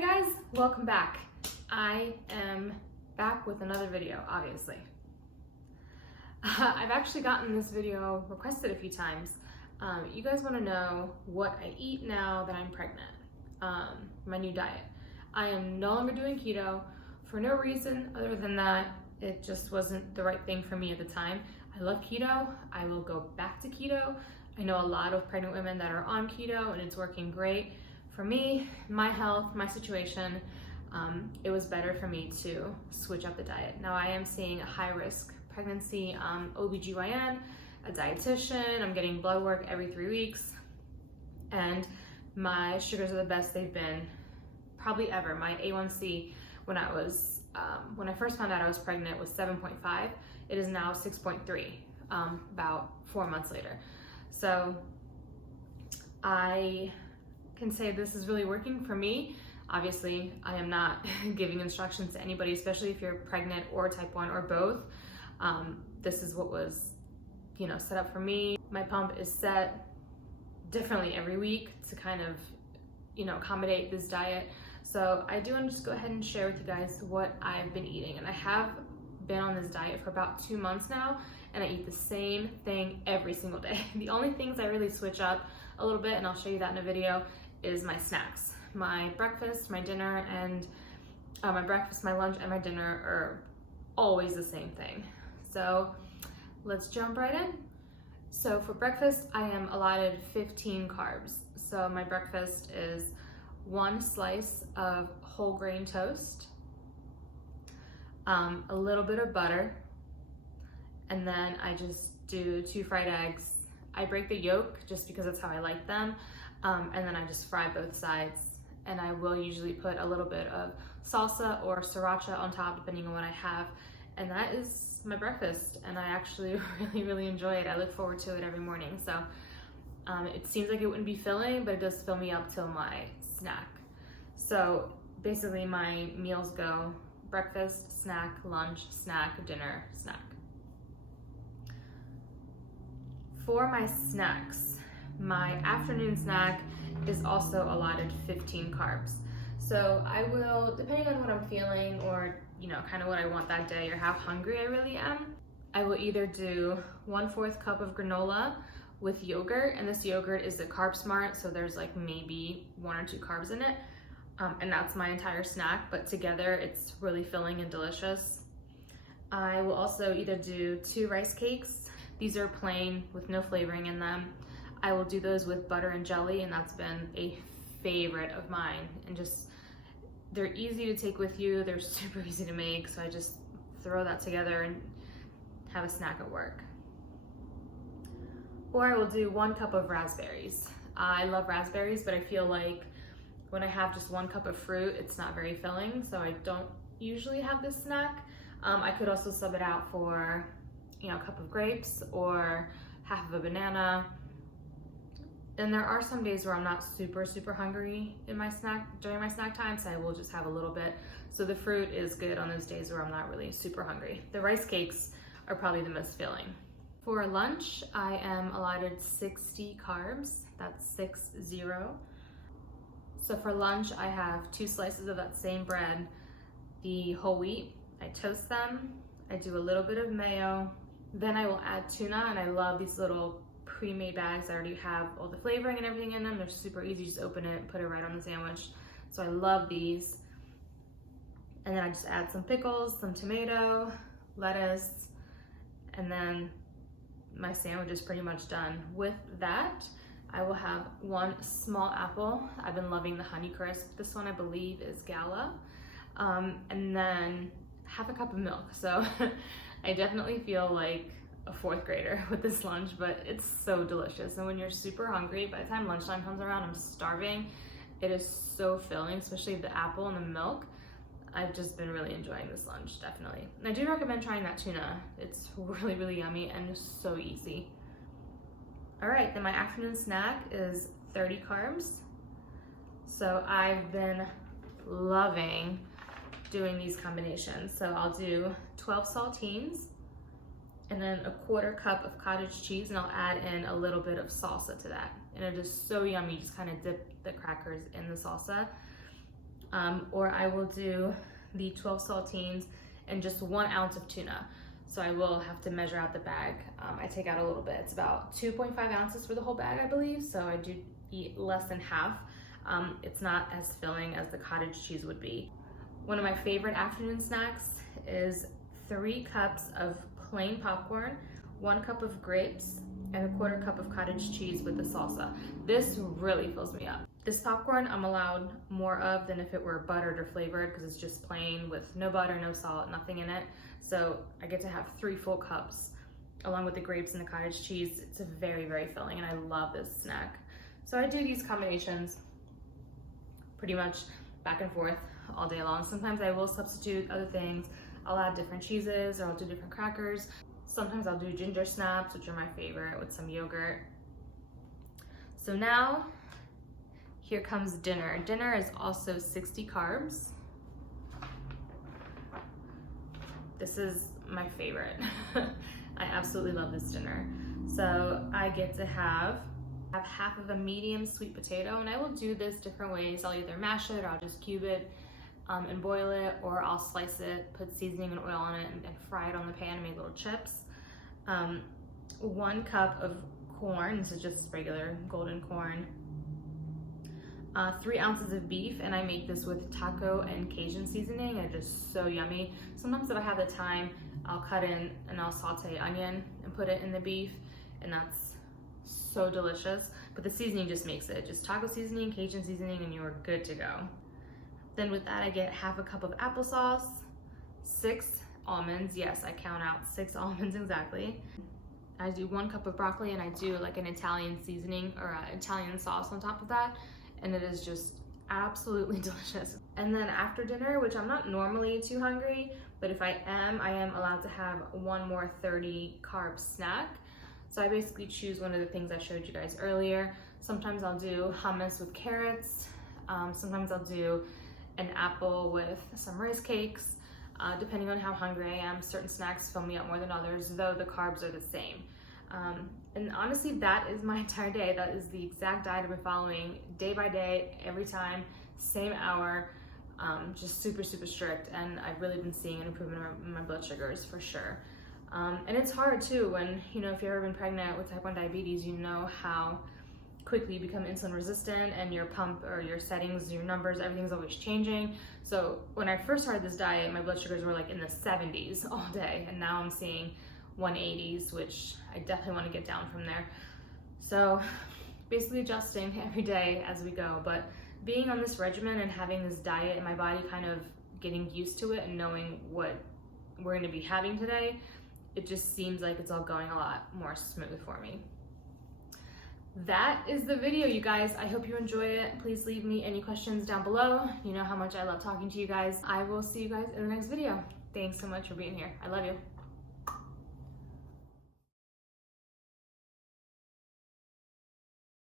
Hey guys, welcome back. I am back with another video, obviously. I've actually gotten this video requested a few times. You guys want to know what I eat now that I'm pregnant, my new diet. I am no longer doing keto for no reason other than that it just wasn't the right thing for me at the time. I love keto. I will go back to keto. I know a lot of pregnant women that are on keto and it's working great. For me, my health, my situation, it was better for me to switch up the diet. Now I am seeing a high risk pregnancy OBGYN, a dietitian. I'm getting blood work every 3 weeks, and my sugars are the best they've been probably ever. My A1C when I first found out I was pregnant was 7.5. It is now 6.3 about 4 months later. So I can say this is really working for me. Obviously, I am not giving instructions to anybody, especially if you're pregnant or type 1 or both. This is what was, set up for me. My pump is set differently every week to kind of, accommodate this diet. So I do want to just go ahead and share with you guys what I've been eating. And I have been on this diet for about 2 months now, and I eat the same thing every single day. The only things I really switch up a little bit, and I'll show you that in a video, is my snacks. My breakfast, my dinner, and my breakfast, my lunch, and my dinner are always the same thing. So let's jump right in. So for breakfast, I am allotted 15 carbs. So my breakfast is 1 slice of whole grain toast, a little bit of butter, and then I just do 2 fried eggs. I break the yolk just because that's how I like them, and then I just fry both sides. And I will usually put a little bit of salsa or sriracha on top, depending on what I have. And that is my breakfast, and I actually really enjoy it. I look forward to it every morning. So it seems like it wouldn't be filling, but it does fill me up till my snack. So basically my meals go breakfast, snack, lunch, snack, dinner, snack. For my snacks, my afternoon snack is also allotted 15 carbs. So I will, depending on what I'm feeling or kind of what I want that day or how hungry I really am, I will either do 1/4 cup of granola with yogurt, and this yogurt is the Carb Smart, so there's like maybe 1 or 2 carbs in it, and that's my entire snack, but together it's really filling and delicious. I will also either do 2 rice cakes. These are plain with no flavoring in them. I will do those with butter and jelly, and that's been a favorite of mine. And just, they're easy to take with you. They're super easy to make. So I just throw that together and have a snack at work. Or I will do 1 cup of raspberries. I love raspberries, but I feel like when I have just 1 cup of fruit, it's not very filling. So I don't usually have this snack. I could also sub it out for, a cup of grapes or half of a banana. And there are some days where I'm not super hungry during my snack time, so I will just have a little bit. So the fruit is good on those days where I'm not really super hungry. The rice cakes are probably the most filling. For lunch, I am allotted 60 carbs. That's 60. So for lunch, I have 2 slices of that same bread, the whole wheat. I toast them. I do a little bit of mayo. Then I will add tuna, and I love these little pre-made bags. I already have all the flavoring and everything in them. They're super easy. Just open it, put it right on the sandwich. So I love these. And then I just add some pickles, some tomato, lettuce, and then my sandwich is pretty much done. With that, I will have 1 small apple. I've been loving the Honeycrisp. This one I believe is Gala. And then half a cup of milk. So I definitely feel like a 4th grader with this lunch, but it's so delicious. And when you're super hungry, by the time lunchtime comes around, I'm starving. It is so filling, especially the apple and the milk. I've just been really enjoying this lunch, definitely. And I do recommend trying that tuna. It's really yummy and so easy. All right, then my afternoon snack is 30 carbs. So I've been loving doing these combinations. So I'll do 12 saltines, and then a 1/4 cup of cottage cheese, and I'll add in a little bit of salsa to that. And it is so yummy. You just kind of dip the crackers in the salsa. or I will do the 12 saltines and just 1 ounce of tuna. So I will have to measure out the bag. I take out a little bit. It's about 2.5 ounces for the whole bag, I believe. So I do eat less than half. It's not as filling as the cottage cheese would be. One of my favorite afternoon snacks is 3 cups of plain popcorn, 1 cup of grapes, and 1/4 cup of cottage cheese with the salsa. This really fills me up. This popcorn I'm allowed more of than if it were buttered or flavored, because it's just plain with no butter, no salt, nothing in it. So I get to have 3 full cups along with the grapes and the cottage cheese. It's very, very filling, and I love this snack. So I do these combinations pretty much back and forth all day long. Sometimes I will substitute other things. I'll add different cheeses, or I'll do different crackers. Sometimes I'll do ginger snaps, which are my favorite, with some yogurt. So now, here comes dinner. Dinner is also 60 carbs. This is my favorite. I absolutely love this dinner. So I get to have half of a medium sweet potato, and I will do this different ways. I'll either mash it, or I'll just cube it and boil it, or I'll slice it, put seasoning and oil on it, and fry it on the pan and make little chips. 1 cup of corn, this is just regular golden corn. 3 ounces of beef, and I make this with taco and Cajun seasoning, and it's just so yummy. Sometimes if I have the time, I'll cut in and I'll saute onion and put it in the beef, and that's so delicious. But the seasoning just makes it. Just taco seasoning, Cajun seasoning, and you are good to go. Then with that, I get half a cup of applesauce, 6 almonds. Yes, I count out 6 almonds exactly. I do 1 cup of broccoli, and I do like an Italian seasoning or Italian sauce on top of that, and it is just absolutely delicious. And then after dinner, which I'm not normally too hungry, but if I am allowed to have 1 more 30 carb snack. So I basically choose one of the things I showed you guys earlier. Sometimes I'll do hummus with carrots. Sometimes I'll do an apple with some rice cakes. Depending on how hungry I am, certain snacks fill me up more than others, though the carbs are the same. And honestly, that is my entire day. That is the exact diet I've been following day by day, every time, same hour, just super, super strict. And I've really been seeing an improvement in my blood sugars for sure. And it's hard too when, if you've ever been pregnant with type 1 diabetes, you know how quickly you become insulin resistant, and your pump or your settings, your numbers, everything's always changing. So when I first started this diet, my blood sugars were like in the 70s all day, and now I'm seeing 180s, which I definitely want to get down from there. So basically adjusting every day as we go, but being on this regimen and having this diet and my body kind of getting used to it and knowing what we're going to be having today, it just seems like it's all going a lot more smooth for me. That is the video, you guys. I hope you enjoy it. Please leave me any questions down below. You know how much I love talking to you guys. I will see you guys in the next video. Thanks so much for being here. I love you.